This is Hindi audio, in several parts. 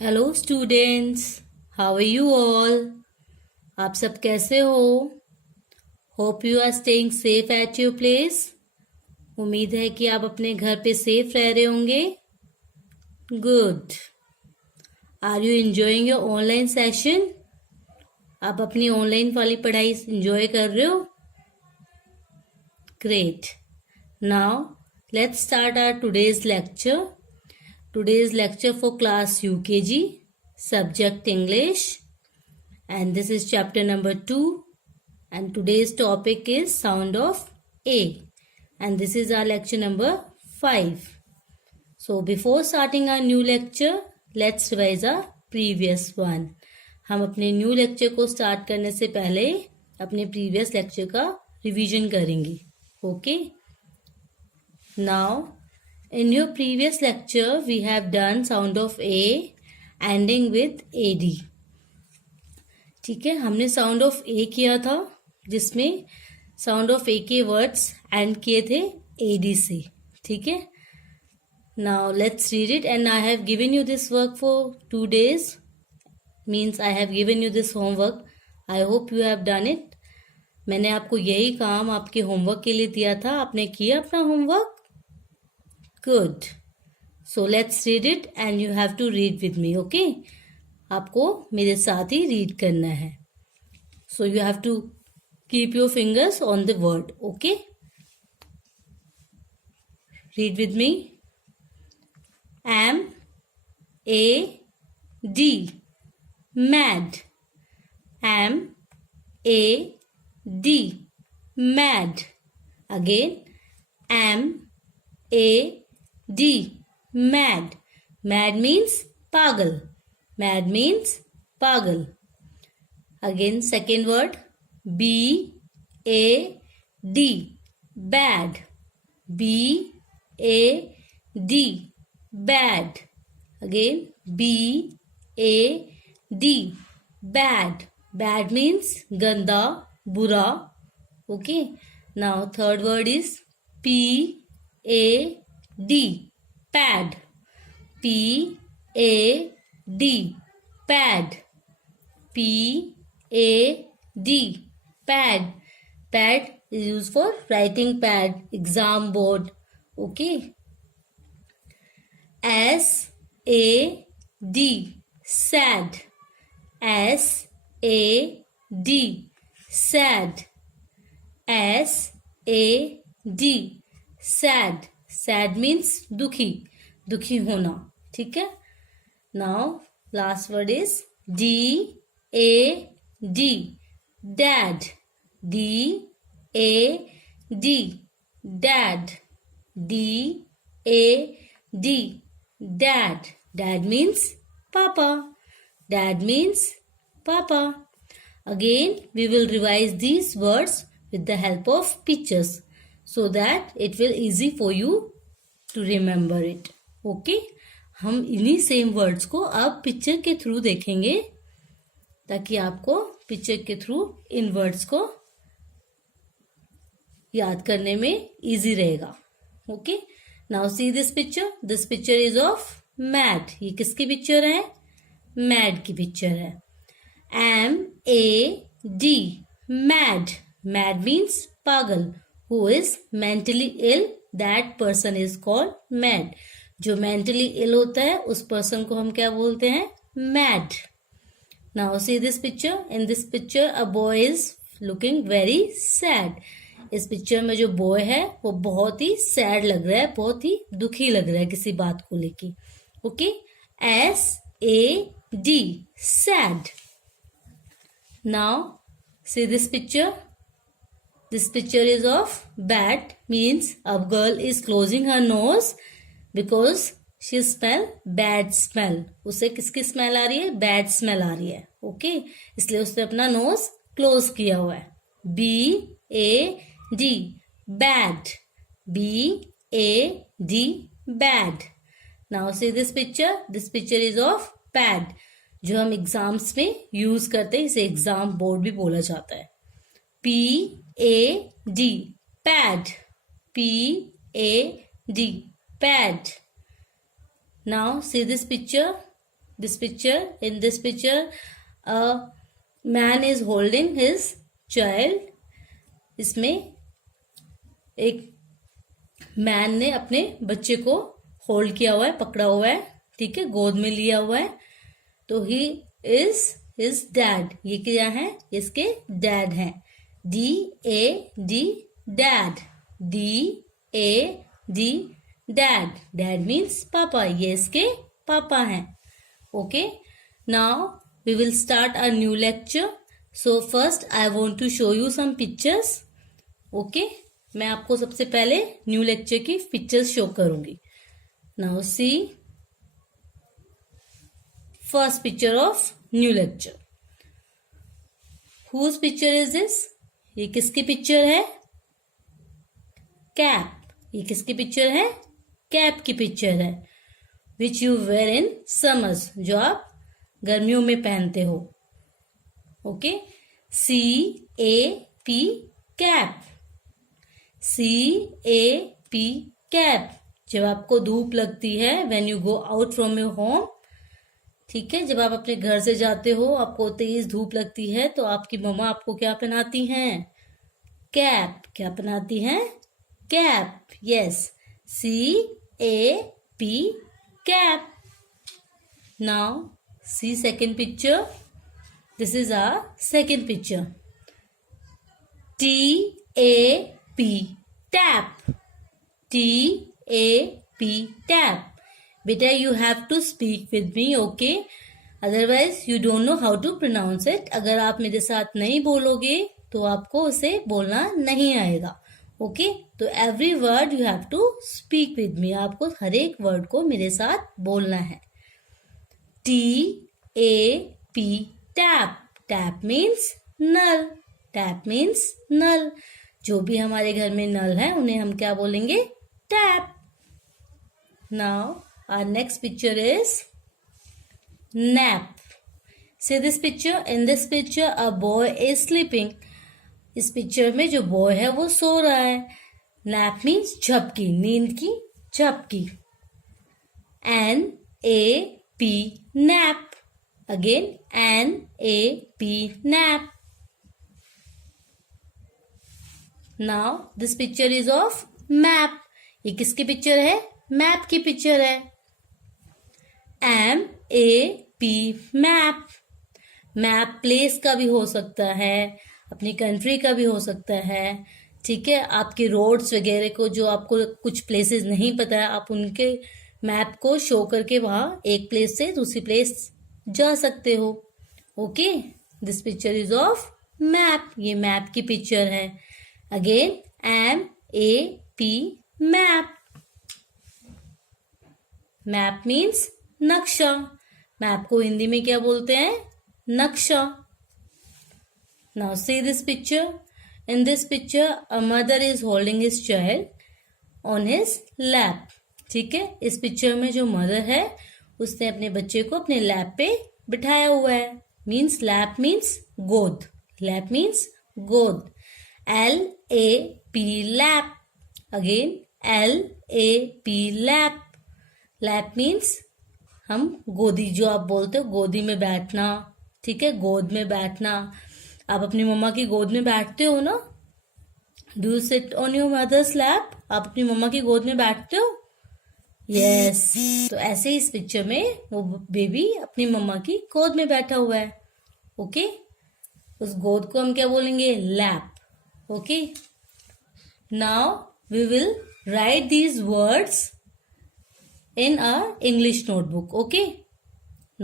Hello students, how are you all. आप सब कैसे हो? Hope you are staying safe at your place. उम्मीद है कि आप अपने घर पे सेफ रह रहे होंगे। Good. Are you enjoying your online session? आप अपनी ऑनलाइन वाली पढ़ाई एंजॉय कर रहे हो? Great. Now let's start our today's lecture. Today's lecture for class UKG, subject English, and this is chapter number 2, and today's topic is sound of A, and this is our lecture number 5. So before starting our new lecture, let's revise our previous one. हम अपने new lecture को start करने से पहले अपने previous lecture का revision करेंगे. Okay? Now in your previous lecture, we have done sound of A ending with AD. ठीक है, हमने sound of A किया था जिसमें sound of A के words end किए थे AD से. ठीक है, now let's read it, and I have given you this work for 2 days. Means I have given you this homework. I hope you have done it. मैंने आपको यही काम आपके होमवर्क के लिए दिया था. आपने किया अपना homework? Good. So let's read it and you have to read with me, okay? आपको मेरे साथ ही read करना है. So you have to keep your fingers on the word, okay? Read with me. M-A-D. Mad. M-A-D. Mad. Again. M-A-D. Mad. Mad means pagal. Mad means pagal. Again, second word. B-A-D. Bad. B-A-D. Bad. Again, B-A-D. Bad. Bad means ganda, bura. Okay. Now, third word is P-A-D. Pad. P-A-D. Pad. P-A-D. Pad. Pad is used for writing pad, exam board. Okay. S-A-D. Sad. S-A-D. Sad. S-A-D. Sad. Sad means दुखी, दुखी होना. ठीक है. Now last word is D-A-D. Dad. D-A-D. Dad. D-A-D. Dad. Dad means Papa. Dad means Papa. Again, we will revise these words with the help of pictures, so that it will easy for you to remember it. Okay? हम इन्हीं सेम वर्ड्स को अब पिक्चर के थ्रू देखेंगे ताकि आपको पिक्चर के थ्रू इन वर्ड्स को याद करने में इजी रहेगा. Okay, now see this picture. This picture is of mad. ये किसकी पिक्चर है? मैड की पिक्चर है. M-A-D. मैड. मैड मीन्स पागल. Who is mentally ill, that person is called mad. जो mentally ill होता है उस person को हम क्या बोलते हैं? Mad. Now see this picture. In this picture a boy is looking very sad. इस picture में जो boy है वो बहुत ही sad लग रहा है, बहुत ही दुखी लग रहा है किसी बात को लेके. Okay? S-A-D. Sad. Now see this picture. This picture is of bad, means a girl is closing her nose because she smell bad smell. उसे किसकी स्मेल आ रही है? बैड स्मेल आ रही है. ओके, इसलिए उसने अपना नोज क्लोज किया हुआ है. B-A-D. Bad. B-A-D. Bad. Now see this picture. This picture is of pad. जो हम एग्जाम्स में यूज करते हैं, इसे एग्जाम बोर्ड भी बोला जाता है. P-A-D. Pad. P-A-D. Pad. Now see this picture. this picture. In this picture, a man is holding his child. इसमें एक मैन ने अपने बच्चे को होल्ड किया हुआ है, पकड़ा हुआ है, ठीक है, गोद में लिया हुआ है. तो ही इज हिज डैड. ये क्या है? इसके डैड हैं. D-A-D, dad. D-A-D, dad. Dad means पापा. ये इसके पापा हैं. Okay, now we will start a new lecture. So first I want to show you some pictures. Okay, मैं आपको सबसे पहले न्यू लेक्चर की पिक्चर्स शो करूंगी. Now see first picture of new lecture. Whose picture is this? ये किसकी पिक्चर है? कैप. ये किसकी पिक्चर है? कैप की पिक्चर है. Which you wear in summers, जो आप गर्मियों में पहनते हो. Okay, C-A-P, cap. C-A-P, cap. जब आपको धूप लगती है, when you go out from your home, ठीक है, जब आप अपने घर से जाते हो, आपको तेज धूप लगती है, तो आपकी मम्मा आपको क्या पहनाती हैं? कैप. क्या पहनाती हैं? Cap. Yes, C-A-P, cap. Now see second picture. This is our second picture. T-A-P, tap. T-A-P, tap. बेटा you have to speak with me, okay, otherwise you don't know how to pronounce it. अगर आप मेरे साथ नहीं बोलोगे तो आपको उसे बोलना नहीं आएगा. ओके, तो every word you have to speak with me. आपको हर एक वर्ड को मेरे साथ बोलना है. T-A-P, tap. टैप मीन्स नल. टैप मीन्स नल. जो भी हमारे घर में नल है उन्हें हम क्या बोलेंगे? Tap. Now our next picture is nap. See this picture. In this picture a boy is sleeping. इस पिक्चर में जो बॉय है वो सो रहा है. nap means झपकी, नींद की झपकी. N-A-P, nap. Again N-A-P, nap. Now this picture is of map. ये किसकी पिक्चर है? मैप की पिक्चर है. M-A-P, map. मैप प्लेस का भी हो सकता है, अपनी कंट्री का भी हो सकता है, ठीक है. आपके रोड्स वगैरह को, जो आपको कुछ प्लेसेस नहीं पता है, आप उनके मैप को शो करके वहां एक प्लेस से दूसरी प्लेस जा सकते हो. Okay, this picture is of map. ये मैप की पिक्चर है. Again M-A-P, map. Map means नक्शा. मैप को हिंदी में क्या बोलते हैं? नक्शा. Now see this picture. In this picture a mother is holding his child on his lap. ठीक है, इस पिक्चर में जो मदर है उसने अपने बच्चे को अपने लैप पे बिठाया हुआ है. मीन्स लैप मीन्स गोद. लैप मीन्स गोद. L-A-P, lap. Again L-A-P, lap. Lap means हम गोदी, जो आप बोलते हो गोदी में बैठना, ठीक है, गोद में बैठना. आप अपनी मम्मा की गोद में बैठते हो ना? Do you sit on your mother's lap? आप अपनी मम्मा की गोद में बैठते हो? यस. तो ऐसे ही इस पिक्चर में वो बेबी अपनी मम्मा की गोद में बैठा हुआ है. ओके, उस गोद को हम क्या बोलेंगे? Lap. Okay, now we will write these words in our English notebook. Okay,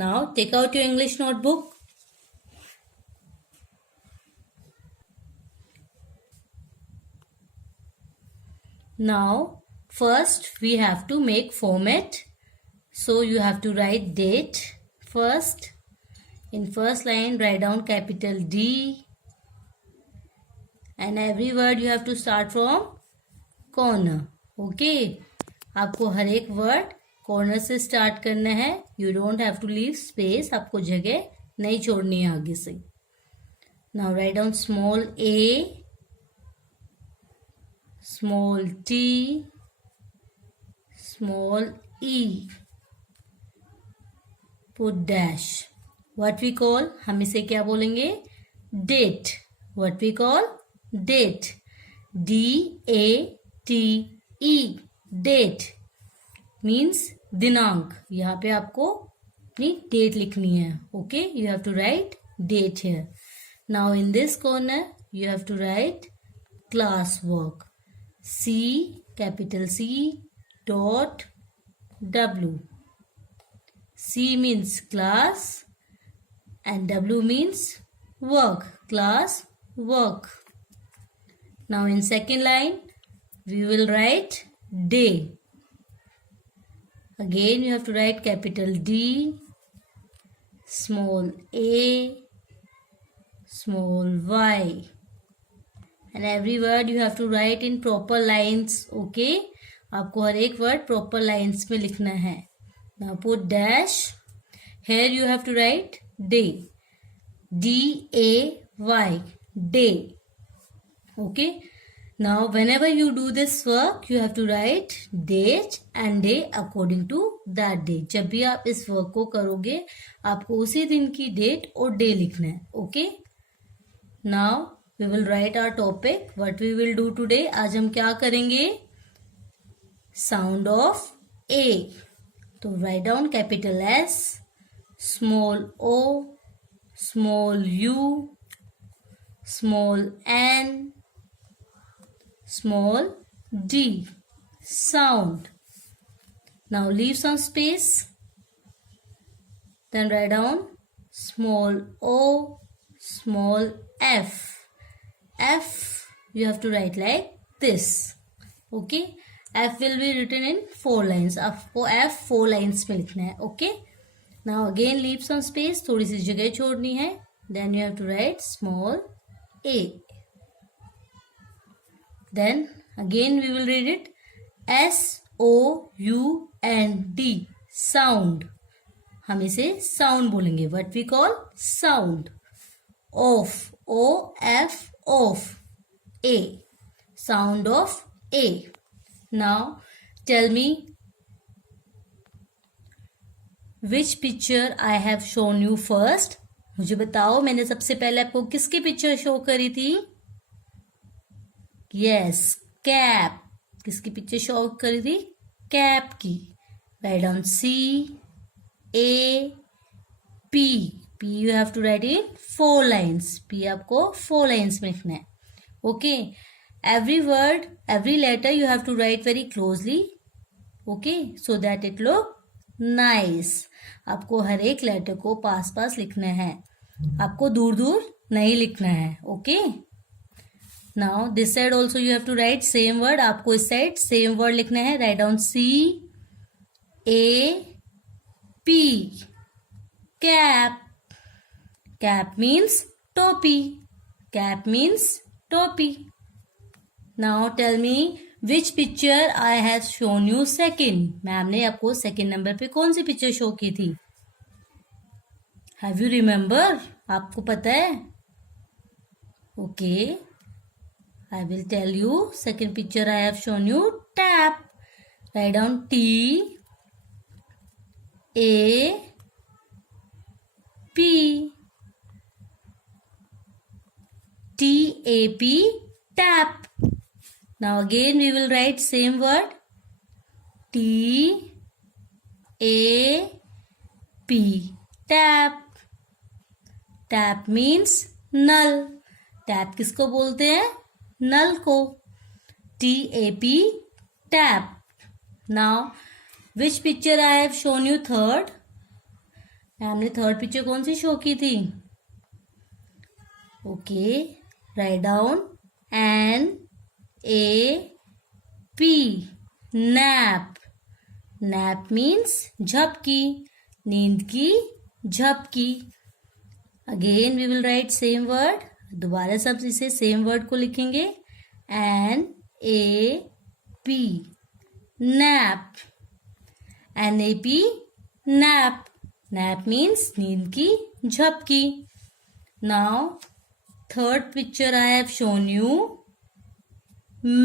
now take out your English notebook. Now first we have to make format. So you have to write date first. In first line write down capital D, and every word you have to start from corner. Okay, आपको हर एक वर्ड कॉर्नर से स्टार्ट करना है. You don't have to leave space. आपको जगह नहीं छोड़नी है आगे से. Now write down small a, small t, small e. put dash. What we call, हम इसे क्या बोलेंगे? Date. What we call? Date. D-A-T-E. Date means दिनांक. यहाँ पे आपको अपनी डेट लिखनी है. Okay, you have to write date here. Now in this corner you have to write class work. C, capital C, dot W. C means class and W means work. Class work. Now in second line we will write day. Again you have to write capital D, small a, small y. And every word you have to write in proper lines. Okay, आपको हर एक word proper lines में लिखना है. Now put dash. Here you have to write day. D-A-Y. Day. Okay. Now whenever you do this work you have to write date and day according to that day. जब भी आप इस वर्क को करोगे आपको उसी दिन की डेट और डे लिखना है. Okay. Now we will write our topic. What we will do today? आज हम क्या करेंगे? Sound of A. तो write down capital S, small O, small U, small N, small d. Sound. Now leave some space. Then write down small o, small f. F you have to write like this. Okay. F will be written in 4 lines. आपको F 4 lines में लिखना है. Okay. Now again leave some space. थोड़ी सी जगह छोड़नी है. Then you have to write small a. Then again we will read it S-O-U-N-D. Sound. हम इसे sound बोलेंगे. What we call sound. Off. O-F. Off. A. Sound of A. Now tell me which picture I have shown you first. मुझे बताओ मैंने सबसे पहले आपको किसकी पिक्चर शो करी थी? Yes, cap. किसकी पिक्चर शो करी थी? कैप की. Write down C, A, P. P you have to write in 4 lines. P आपको 4 lines में लिखना है. Okay. Every word, every letter you have to write very closely. Okay, so that it look nice. आपको हर एक लेटर को पास पास लिखना है. आपको दूर दूर नहीं लिखना है. Okay. Now this side also you have to write same word. आपको इस साइड same word लिखना है. Write down C, A, P. Cap. Cap means टोपी. Cap means टोपी. Now tell me which picture I have shown you second. Ma'am ने आपको सेकेंड नंबर पे कौन सी पिक्चर शो की थी? Have you remember? आपको पता है? Okay. I will tell you. Second picture I have shown you. Tap. Write down T, A, P. T-A-P. Tap. Now again we will write same word. T-A-P. Tap. Tap means null. Tap किसको बोलते हैं? नल को. T-A-P. Tap. Now which picture I have shown you third? हमने थर्ड पिक्चर कौन सी शो की थी? Okay. Write down N-A-P. Nap. Nap means झपकी. नींद की झपकी. Again we will write same word. दोबारा सब इसे same word को लिखेंगे. N-A-P. Nap. N-A-P. Nap. Nap means नींद की झपकी. Now third picture I have shown you.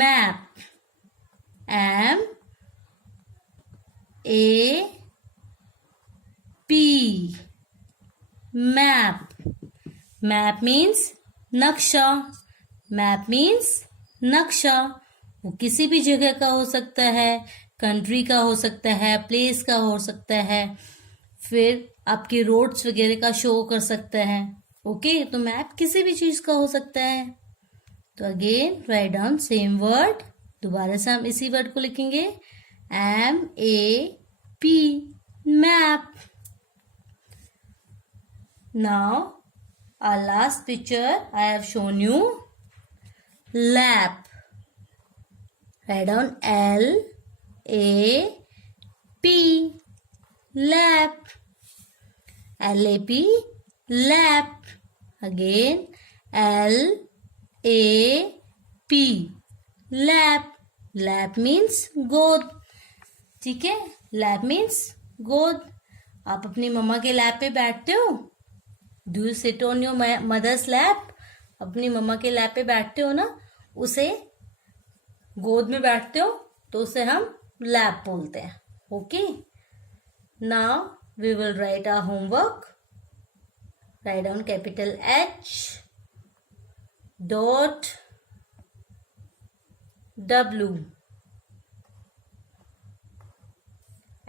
Map. M-A-P. P. Map. Map means नक्शा. Map means नक्शा. वो किसी भी जगह का हो सकता है, कंट्री का हो सकता है, प्लेस का हो सकता है, फिर आपके रोड्स वगैरह का शो कर सकता है. ओके, तो मैप किसी भी चीज का हो सकता है. तो again write down same word. दोबारा से हम इसी वर्ड को लिखेंगे. MAP. Map. Now our last picture I have shown you. Lap. Write down LAP. Lap. LAP. Lap. Again LAP. Lap. Lap means गोद. ठीक है, लैप मीन्स गोद. आप अपनी मम्मा के लैप पे बैठते हो. Do you sit on your mother's lap? अपनी मम्मा के लैप पे बैठते हो ना, उसे गोद में बैठते हो, तो उसे हम लैप बोलते हैं. Okay, now we will write our homework. Write down capital H dot W.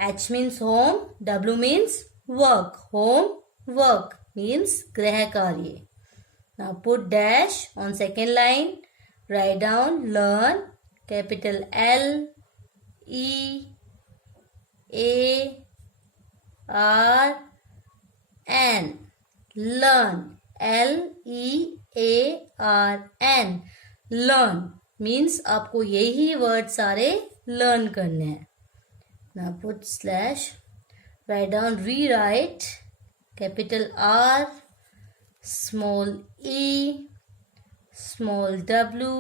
H means home, W means work. Home work means गृह कार्य. Now put dash on second line. Write down learn, capital L E A R N. Learn. LEARN. Learn means आपको यही वर्ड सारे लर्न करने हैं. Now put slash. Write down rewrite, capital R, small e, small w,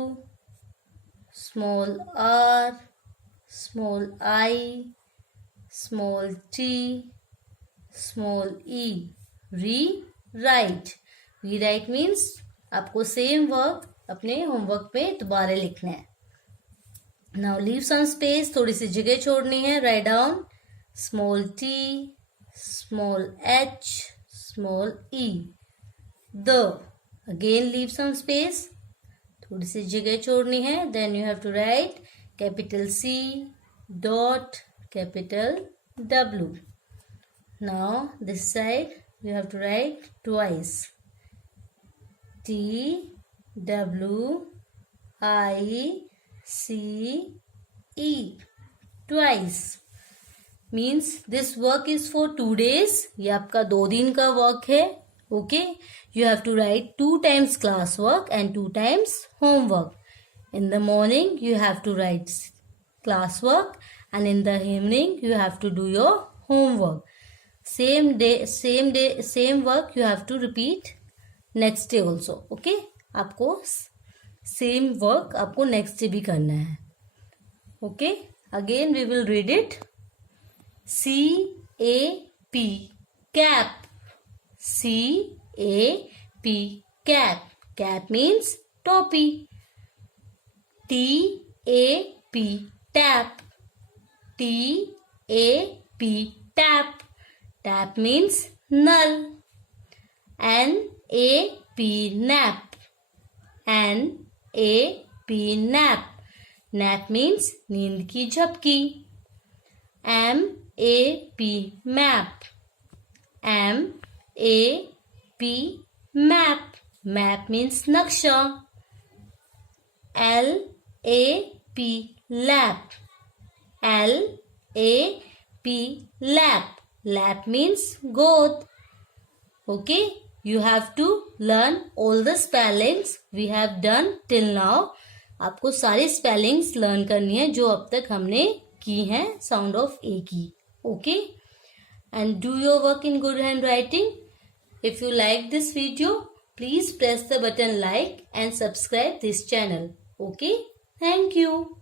small r, small I, small t, small e. Rewrite. Rewrite means आपको सेम वर्क अपने होमवर्क पे दोबारा लिखना है. Now leave some space. थोड़ी सी जगह छोड़नी है. Write down small t, small h, small e. The. Again leave some space. थोड़ी सी जगह छोड़नी है. Then you have to write capital C dot capital W. Now this side you have to write twice. TWICE. Twice means this work is for 2 days. ये आपका 2 दिन का वर्क है. Okay, you have to write 2 times class work and 2 times homework. In the morning you have to write class work and in the evening you have to do your homework. Same work you have to repeat next day also. Okay, आपको same work आपको next day भी करना है. Okay, again we will read it. CAP. Cap. CAP. Cap. Cap means topi. TAP. Tap. TAP. Tap. Tap means null. NAP. Nap. NAP. Nap. Nap means नींद की झपकी. MAP. Map. MAP. Map. Map means नक्शा. LAP. Lap. LAP. Lap. Lap means goat. Okay, you have to learn all the spellings we have done till now. आपको सारी spellings learn करनी है जो अब तक हमने की हैं sound of A की. Okay, and do your work in good handwriting. If you like this video, please press the button like and subscribe this channel. Okay, thank you.